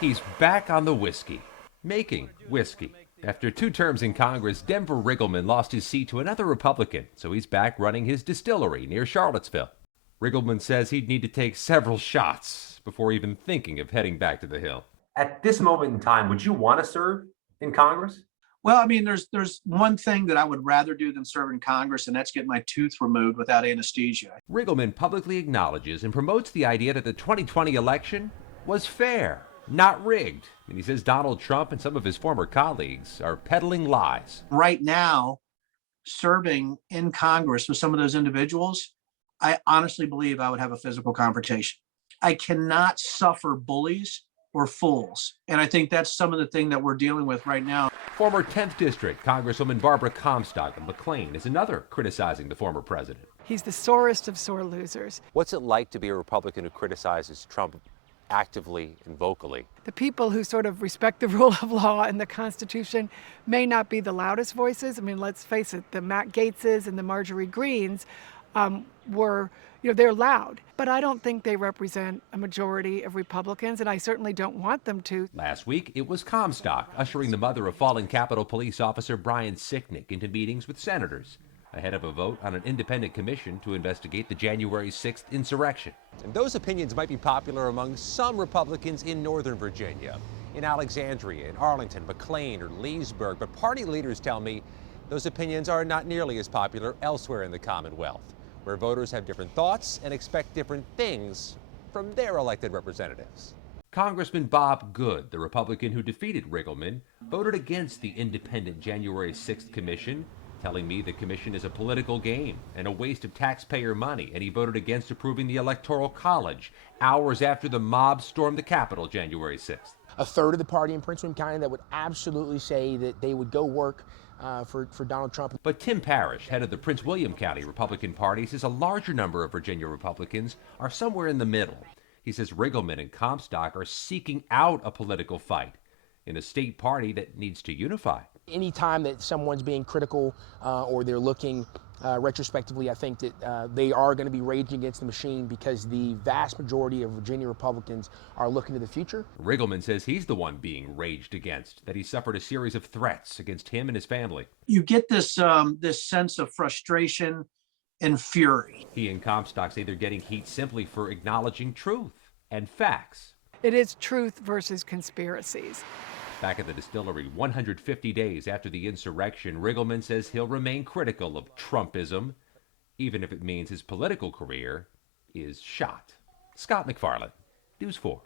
He's back on the whiskey, making whiskey. After 2 terms in Congress, Denver Riggleman lost his seat to another Republican, so he's back running his distillery near Charlottesville. Riggleman says he'd need to take several shots before even thinking of heading back to the Hill. At this moment in time, would you want to serve in Congress? Well, I mean, there's one thing that I would rather do than serve in Congress, and that's get my tooth removed without anesthesia. Riggleman publicly acknowledges and promotes the idea that the 2020 election was fair, not rigged. And he says Donald Trump and some of his former colleagues are peddling lies. Right now, serving in Congress with some of those individuals, I honestly believe I would have a physical confrontation. I cannot suffer bullies or fools. And I think that's some of the thing that we're dealing with right now. Former 10th District Congresswoman Barbara Comstock of McLean is another criticizing the former president. He's the sorest of sore losers. What's it like to be a Republican who criticizes Trump actively and vocally? The people who sort of respect the rule of law and the Constitution may not be the loudest voices. I mean, let's face it, the Matt Gaetzes and the Marjorie Greens were, they're loud. But I don't think they represent a majority of Republicans, and I certainly don't want them to. Last week, it was Comstock ushering the mother of fallen Capitol Police Officer Brian Sicknick into meetings with senators ahead of a vote on an independent commission to investigate the January 6th insurrection. And those opinions might be popular among some Republicans in Northern Virginia, in Alexandria, in Arlington, McLean, or Leesburg, but party leaders tell me those opinions are not nearly as popular elsewhere in the Commonwealth, where voters have different thoughts and expect different things from their elected representatives. Congressman Bob Good, the Republican who defeated Riggleman, voted against the independent January 6th commission, telling me the commission is a political game and a waste of taxpayer money, and he voted against approving the Electoral College hours after the mob stormed the Capitol January 6th. A third of the party in Prince William County that would absolutely say that they would go work for Donald Trump. But Tim Parrish, head of the Prince William County Republican Party, says a larger number of Virginia Republicans are somewhere in the middle. He says Riggleman and Comstock are seeking out a political fight in a state party that needs to unify. Anytime that someone's being critical or they're looking retrospectively, I think that they are going to be raging against the machine because the vast majority of Virginia Republicans are looking to the future. Riggleman says he's the one being raged against, that he suffered a series of threats against him and his family. You get this sense of frustration and fury. He and Comstock say they're getting heat simply for acknowledging truth and facts. It is truth versus conspiracies. Back at the distillery 150 days after the insurrection, Riggleman says he'll remain critical of Trumpism, even if it means his political career is shot. Scott MacFarlane, News 4.